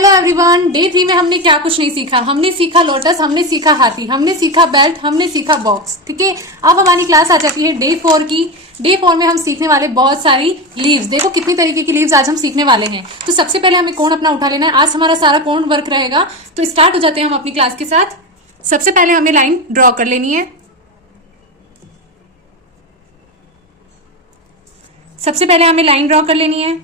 Hello everyone, day 3 में हमने क्या कुछ नहीं सीखा। हमने सीखा लोटस, हमने सीखा हाथी, हमने सीखा बेल्ट, हमने सीखा बॉक्स। ठीक है, अब हमारी क्लास आ जाती है डे 4 की। डे 4 में हम सीखने वाले बहुत सारी लीव्स। देखो कितनी तरीके की लीव्स आज हम सीखने वाले हैं। तो सबसे पहले हमें कोण अपना उठा लेना है। आज हमारा सारा कोण वर्क रहेगा। तो स्टार्ट हो जाते हैं हम अपनी क्लास के साथ। सबसे पहले हमें लाइन ड्रॉ कर लेनी है। सबसे पहले हमें लाइन ड्रॉ कर लेनी है।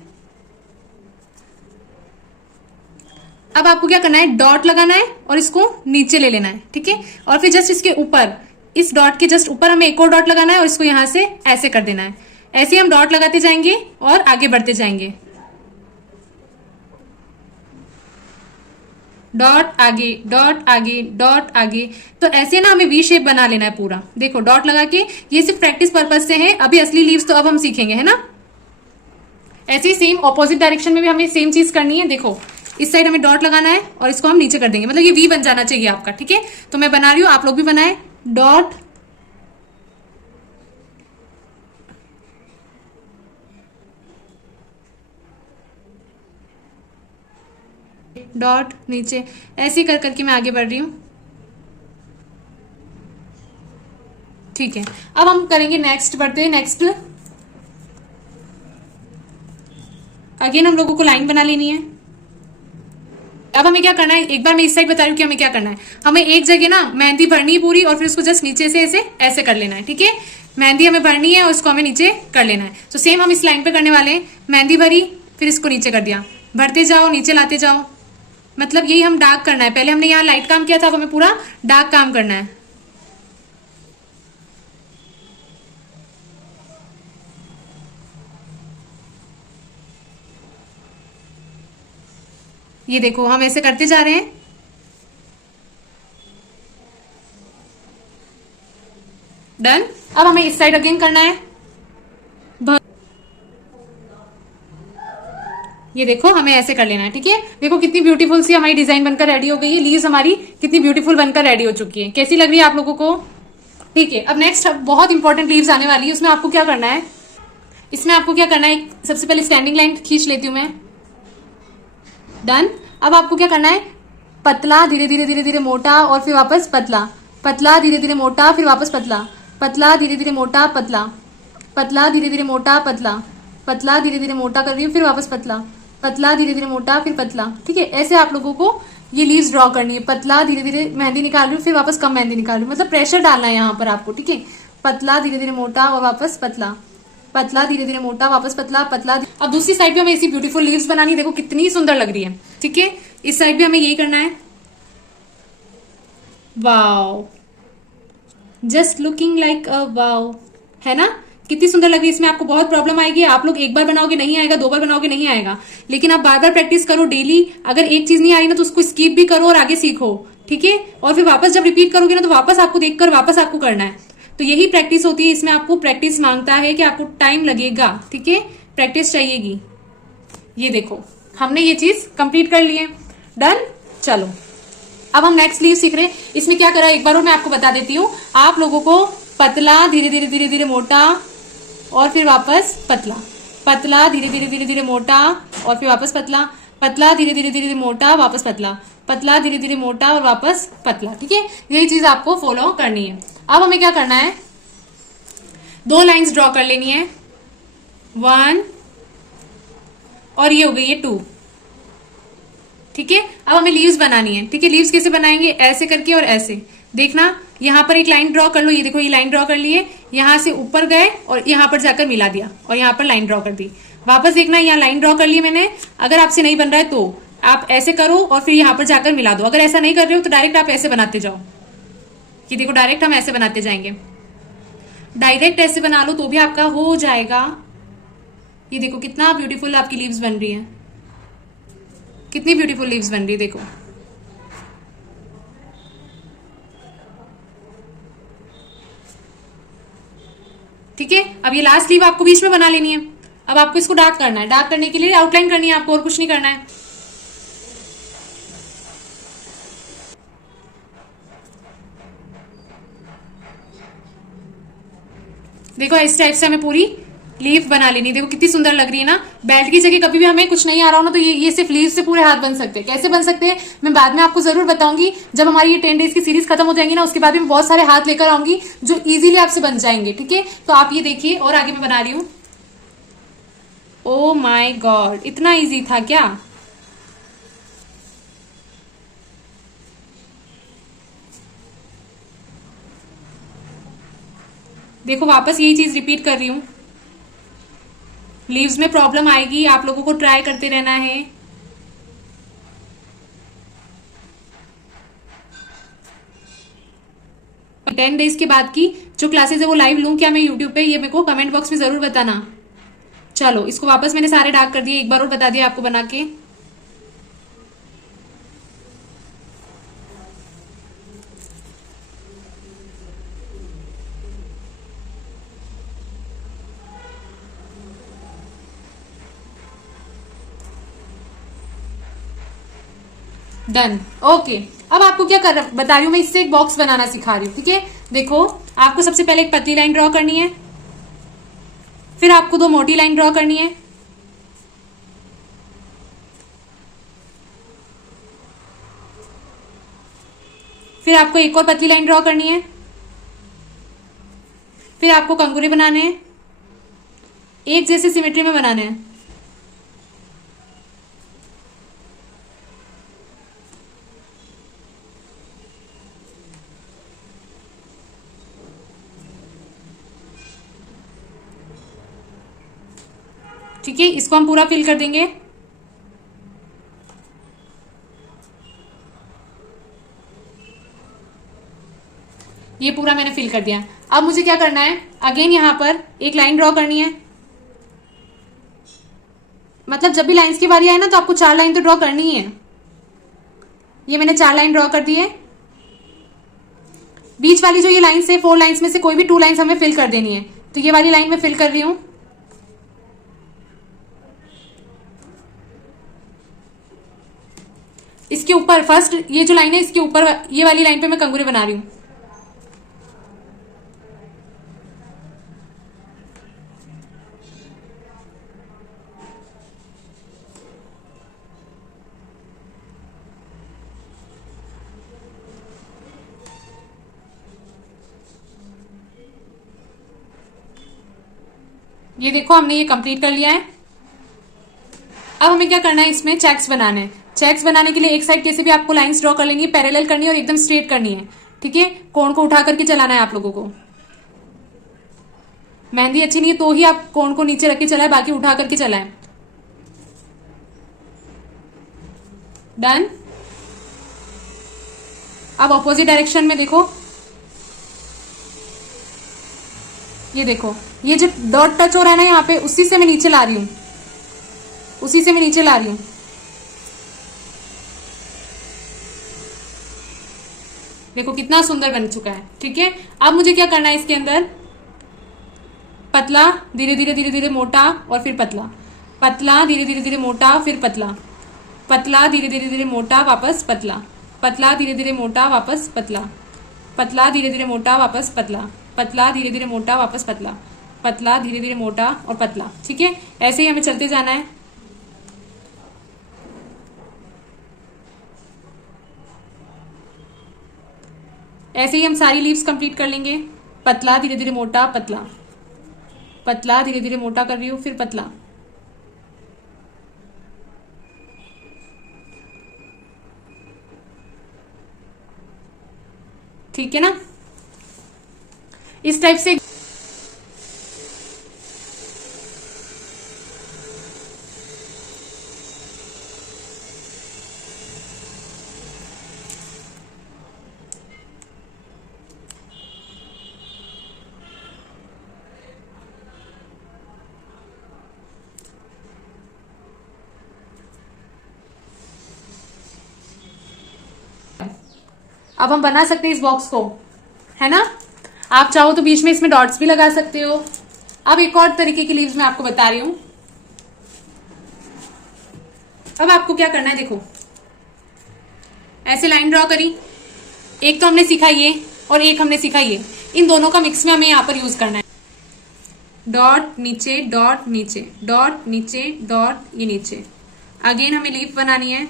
अब आपको क्या करना है, डॉट लगाना है और इसको नीचे ले लेना है। ठीक है, और फिर जस्ट इसके ऊपर, इस डॉट के जस्ट ऊपर हमें एक और डॉट लगाना है और इसको यहां से ऐसे कर देना है। ऐसे ही हम डॉट लगाते जाएंगे और आगे बढ़ते जाएंगे। डॉट आगे, डॉट आगे, डॉट आगे। तो ऐसे ना हमें वी शेप बना लेना है पूरा। देखो डॉट लगा के, ये सिर्फ प्रैक्टिस पर्पज से है। अभी असली लीव्स तो अब हम सीखेंगे, है ना। ऐसे ही सेम ऑपोजिट डायरेक्शन में भी हमें सेम चीज करनी है। देखो इस साइड हमें डॉट लगाना है और इसको हम नीचे कर देंगे। मतलब ये वी बन जाना चाहिए आपका। ठीक है, तो मैं बना रही हूं, आप लोग भी बनाए। डॉट डॉट नीचे, ऐसे कर करके मैं आगे बढ़ रही हूं। ठीक है, अब हम करेंगे नेक्स्ट, बढ़ते हैं नेक्स्ट। अगेन हम लोगों को लाइन बना लेनी है। अब हमें क्या करना है, एक बार मैं इस साइड बता रही हूँ कि हमें क्या करना है। हमें एक जगह ना मेहंदी भरनी है पूरी और फिर उसको जस्ट नीचे से ऐसे ऐसे कर लेना है। ठीक है, मेहंदी हमें भरनी है और उसको हमें नीचे कर लेना है। तो सेम हम इस लाइन पे करने वाले हैं। मेहंदी भरी, फिर इसको नीचे कर दिया, भरते जाओ, नीचे लाते जाओ। मतलब यही हम डार्क करना है। पहले हमने यहाँ लाइट काम किया था, अब हमें पूरा डार्क काम करना है। ये देखो हम ऐसे करते जा रहे हैं। डन। अब हमें इस साइड अगेन करना है। ये देखो हमें ऐसे कर लेना है। ठीक है, देखो कितनी ब्यूटीफुल सी हमारी डिजाइन बनकर रेडी हो गई है। लीव्स हमारी कितनी ब्यूटीफुल बनकर रेडी हो चुकी है। कैसी लग रही है आप लोगों को। ठीक है, अब नेक्स्ट बहुत इंपॉर्टेंट लीव्स आने वाली है। उसमें आपको क्या करना है, इसमें आपको क्या करना है, सबसे पहले स्टैंडिंग लाइन खींच लेती हूं मैं। डन। अब आपको क्या करना है, पतला धीरे धीरे धीरे धीरे मोटा और फिर वापस पतला, पतला धीरे धीरे मोटा फिर वापस पतला, पतला धीरे धीरे मोटा पतला, पतला धीरे धीरे मोटा पतला, पतला धीरे धीरे मोटा कर रही हूँ फिर वापस पतला, पतला धीरे धीरे मोटा फिर पतला। ठीक है, ऐसे आप लोगों को ये लीव्स ड्रॉ करनी है। पतला धीरे धीरे मेहंदी निकाल रही हूँ फिर वापस कम मेहंदी निकाल रही हूँ। मतलब प्रेशर डालना है यहाँ पर आपको। ठीक है, पतला धीरे धीरे मोटा और वापस पतला, पतला धीरे धीरे मोटा वापस पतला, पतला। अब दूसरी साइड भी हमें ऐसी ब्यूटीफुल लीव्स बनानी है। देखो कितनी सुंदर लग रही है। ठीक है, इस साइड भी हमें यही करना है। Wow, just looking like a wow, है ना। कितनी सुंदर लग रही है। इसमें आपको बहुत प्रॉब्लम आएगी। आप लोग एक बार बनाओगे नहीं आएगा, दो बार बनाओगे नहीं आएगा, लेकिन आप बार बार प्रैक्टिस करो डेली। अगर एक चीज नहीं आ रही ना तो उसको स्किप भी करो और आगे सीखो। ठीक है, और फिर वापस जब रिपीट करोगे ना तो वापस आपको देखकर वापस आपको करना है। तो यही प्रैक्टिस होती है। इसमें आपको प्रैक्टिस मांगता है कि आपको टाइम लगेगा। ठीक है, प्रैक्टिस चाहिएगी। ये देखो हमने ये चीज कंप्लीट कर ली है। डन। चलो अब हम नेक्स्ट लीव सीख रहे हैं। इसमें क्या करा है एक बार और मैं आपको बता देती हूँ। आप लोगों को पतला धीरे धीरे धीरे धीरे मोटा और फिर वापस पतला, पतला धीरे धीरे धीरे धीरे मोटा और फिर वापस पतला, पतला धीरे धीरे धीरे धीरे मोटा वापस पतला, पतला धीरे धीरे मोटा और वापस पतला। ठीक है, यही चीज आपको फॉलो करनी है। अब हमें क्या करना है, दो लाइंस ड्रॉ कर लेनी है। 1 और ये हो गई है 2। ठीक है, अब हमें लीव्स बनानी है। ठीक है, लीव्स कैसे बनाएंगे, ऐसे करके और ऐसे। देखना यहां पर एक लाइन ड्रॉ कर लो। ये देखो ये लाइन ड्रॉ कर ली है। यहां से ऊपर गए और यहां पर जाकर मिला दिया और यहां पर लाइन ड्रॉ कर दी। वापस देखना यहाँ लाइन ड्रॉ कर ली मैंने। अगर आपसे नहीं बन रहा है तो आप ऐसे करो और फिर यहां पर जाकर मिला दो। अगर ऐसा नहीं कर रहे हो तो डायरेक्ट आप ऐसे बनाते जाओ। ये देखो डायरेक्ट हम ऐसे बनाते जाएंगे। डायरेक्ट ऐसे बना लो तो भी आपका हो जाएगा। ये देखो कितना ब्यूटीफुल आपकी लीव्स बन रही है। कितनी ब्यूटीफुल लीव्स बन रही है देखो। ठीक है, अब ये लास्ट लीव आपको बीच में बना लेनी है। अब आपको इसको डार्क करना है। डार्क करने के लिए आउटलाइन करनी है आपको, और कुछ नहीं करना है। देखो इस टाइप से हमें पूरी लीफ बना लेनी। देखो कितनी सुंदर लग रही है ना। बेल्ट की जगह कभी भी हमें कुछ नहीं आ रहा हो ना, तो ये सिर्फ लीफ से पूरे हाथ बन सकते हैं। कैसे बन सकते हैं मैं बाद में आपको जरूर बताऊंगी, जब हमारी ये 10 डेज की सीरीज खत्म हो जाएंगी ना, उसके बाद भी मैं बहुत सारे हाथ लेकर आऊंगी जो इजीली आपसे बन जाएंगे। ठीक है, तो आप ये देखिए, और आगे मैं बना रही हूँ। ओ माई गॉड, इतना ईजी था क्या? देखो वापस यही चीज रिपीट कर रही हूं। लीव्स में प्रॉब्लम आएगी, आप लोगों को ट्राई करते रहना है। टेन डेज के बाद की जो क्लासेस है वो लाइव लूं क्या मैं यूट्यूब पे, ये मेरे को कमेंट बॉक्स में जरूर बताना। चलो इसको वापस मैंने सारे डार्क कर दिए, एक बार और बता दिया आपको बना के। डन। ओके, अब आपको क्या कर बता रही हूं मैं, इससे एक बॉक्स बनाना सिखा रही हूँ। ठीक है, देखो आपको सबसे पहले एक पतली लाइन ड्रॉ करनी है, फिर आपको 2 मोटी लाइन ड्रॉ करनी है, फिर आपको एक और पतली लाइन ड्रॉ करनी है, फिर आपको कंगूरे बनाने हैं, एक जैसे सिमेट्री में बनाने हैं। ठीक है, इसको हम पूरा फिल कर देंगे। ये पूरा मैंने फिल कर दिया। अब मुझे क्या करना है, अगेन यहां पर एक लाइन ड्रॉ करनी है। मतलब जब भी लाइंस की बारी आए ना, तो आपको 4 लाइन तो ड्रॉ करनी ही है। ये मैंने 4 लाइन ड्रॉ कर दी है। बीच वाली जो ये लाइन्स है, 4 लाइन्स में से कोई भी 2 लाइन्स हमें फिल कर देनी है। तो ये वाली लाइन मैं फिल कर रही हूं। इसके ऊपर फर्स्ट ये जो लाइन है, इसके ऊपर ये वाली लाइन पे मैं कंगूरे बना रही हूं। ये देखो हमने ये कंप्लीट कर लिया है। अब हमें क्या करना है, इसमें चेक्स बनाने हैं। चेक्स बनाने के लिए एक साइड कैसे भी आपको लाइंस ड्रॉ कर लेनी है, पैरेलल करनी है और एकदम स्ट्रेट करनी है। ठीक है, कोण को उठा करके चलाना है आप लोगों को। मेहंदी अच्छी नहीं है तो ही आप कोण को नीचे रख के चलाए, बाकी उठा करके चलाए। डन। अब ऑपोजिट डायरेक्शन में देखो, ये देखो ये जो डॉट टच हो रहा है ना यहाँ पे, उसी से मैं नीचे ला रही हूं, उसी से मैं नीचे ला रही हूं। देखो कितना सुंदर बन चुका है। ठीक है, अब मुझे क्या करना है, इसके अंदर पतला धीरे धीरे धीरे धीरे मोटा और फिर पतला, पतला धीरे धीरे धीरे मोटा फिर पतला, पतला धीरे धीरे धीरे मोटा वापस पतला, पतला धीरे धीरे मोटा वापस पतला, पतला धीरे धीरे मोटा वापस पतला, पतला धीरे धीरे मोटा वापस पतला, पतला धीरे धीरे मोटा और पतला। ठीक है, ऐसे ही हमें चलते जाना है। ऐसे ही हम सारी लीव्स कंप्लीट कर लेंगे। पतला धीरे धीरे मोटा पतला, पतला धीरे धीरे मोटा कर रही हूं, फिर पतला। ठीक है ना, इस टाइप से। अब हम बना सकते हैं इस बॉक्स को, है ना। आप चाहो तो बीच में इसमें डॉट्स भी लगा सकते हो। अब एक और तरीके की लीव्स मैं आपको बता रही हूं। अब आपको क्या करना है, देखो ऐसे लाइन ड्रॉ करी, एक तो हमने सीखा ये और एक हमने सीखा ये, इन दोनों का मिक्स में हमें यहां पर यूज करना है। डॉट नीचे, डॉट नीचे, डॉट नीचे, डॉट ये नीचे। अगेन हमें लीफ बनानी है,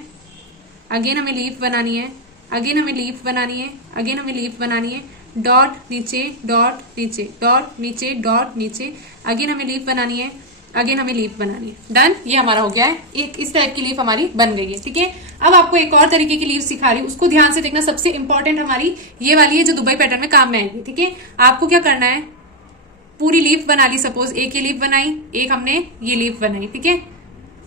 अगेन हमें लीफ बनानी है, अगेन हमें लीफ बनानी है, अगेन हमें लीफ बनानी है। डॉट नीचे, डॉट नीचे, डॉट नीचे, डॉट नीचे। अगेन हमें लीफ बनानी है, अगेन हमें लीफ बनानी है। डन, ये हमारा हो गया है। एक इस टाइप की लीफ हमारी बन गई है। ठीक है, अब आपको एक और तरीके की लीफ सिखा रही हूँ, उसको ध्यान से देखना। सबसे इंपॉर्टेंट हमारी ये वाली है जो दुबई पैटर्न में काम में आएगी। ठीक है, आपको क्या करना है, पूरी लीफ बना ली। सपोज एक ये लीफ बनाई, एक हमने ये लीफ बनाई, ठीक है,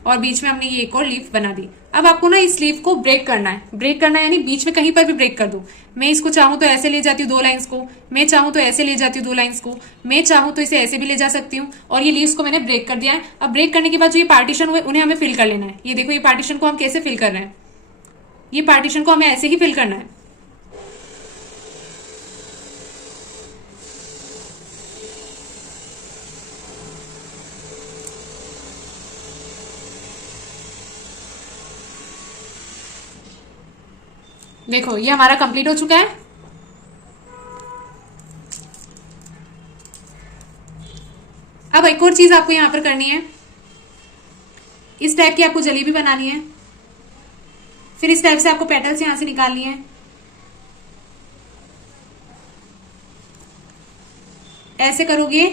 और बीच में हमने ये एक और लीफ बना दी। अब आपको ना इस लीफ को ब्रेक करना है। ब्रेक करना है यानी बीच में कहीं पर भी ब्रेक कर दो। मैं इसको चाहूं तो ऐसे ले जाती हूँ 2 लाइंस को, मैं चाहूं तो ऐसे ले जाती हूँ 2 लाइंस को, मैं चाहूं तो इसे ऐसे भी ले जा सकती हूँ। और ये लीव्स को मैंने ब्रेक कर दिया है। अब ब्रेक करने के बाद जो ये पार्टीशन हुए उन्हें हमें फिल कर लेना है। ये देखो, ये पार्टीशन को हम कैसे फिल कर रहे हैं, ये पार्टीशन को हमें ऐसे ही फिल करना है। देखो, ये हमारा कंप्लीट हो चुका है। अब एक और चीज आपको यहां पर करनी है, इस टाइप की आपको जलेबी बनानी है। फिर इस टाइप से आपको पेटल्स यहां से निकालनी है, ऐसे करोगे,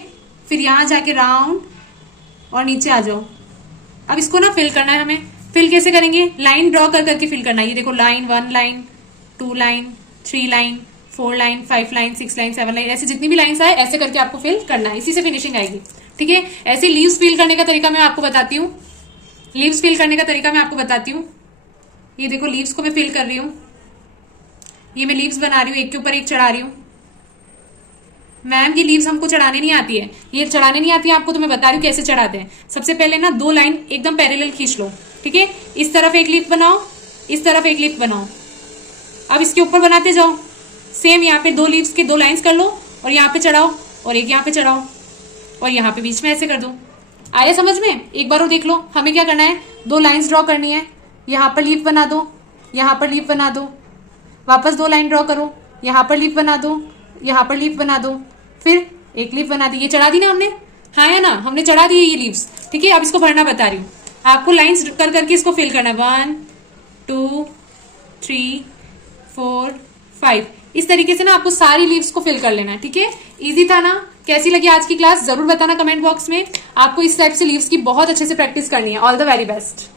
फिर यहां जाके राउंड और नीचे आ जाओ। अब इसको ना फिल करना है हमें। फिल कैसे करेंगे, लाइन ड्रॉ कर करके फिल करना है। ये देखो, line 1 line, 2 line, 3 line, 4 line, 5 line, 6 line, 7 line, ऐसे जितनी भी लाइंस आए ऐसे करके आपको फिल करना है। इसी से फिनिशिंग आएगी। ठीक है, ऐसे लीव्स फिल करने का तरीका मैं आपको बताती हूँ। लीव्स फिल करने का तरीका मैं आपको बताती हूँ। ये देखो, लीव्स को मैं फिल कर रही हूँ। ये मैं लीव्स बना रही हूँ, एक के ऊपर एक चढ़ा रही हूँ। मैम ये लीव्स हमको चढ़ाने नहीं आती है, ये चढ़ाने नहीं आती है आपको, तो मैं बता रही हूँ कैसे चढ़ाते हैं। सबसे पहले ना 2 लाइन एकदम पैरेलल खींच लो। ठीक है, इस तरफ एक लीफ बनाओ, इस तरफ एक लीफ बनाओ। अब इसके ऊपर बनाते जाओ। सेम यहाँ पे 2 लीव्स के 2 लाइंस कर लो और यहाँ पे चढ़ाओ और एक यहाँ पे चढ़ाओ और यहाँ पे बीच में ऐसे कर दो। आया समझ में? एक बार और देख लो। हमें क्या करना है, 2 लाइंस ड्रॉ करनी है। यहाँ पर लीफ बना दो, यहाँ पर लीफ बना दो, वापस 2 लाइन ड्रॉ करो, यहाँ पर लीफ बना दो, यहाँ पर लीफ बना दो, फिर एक लीफ बना दी। ये चढ़ा दी ना हमने, हाँ या ना, हमने चढ़ा दी है ये लीव्स। ठीक है, अब इसको भरना बता रही हूँ आपको। लाइंस कर करके इसको फिल करना है। 1 2 3 4 5, इस तरीके से ना आपको सारी लीव्स को फिल कर लेना है। ठीक है, इजी था ना? कैसी लगी आज की क्लास जरूर बताना कमेंट बॉक्स में। आपको इस टाइप से लीव्स की बहुत अच्छे से प्रैक्टिस करनी है। All the very best.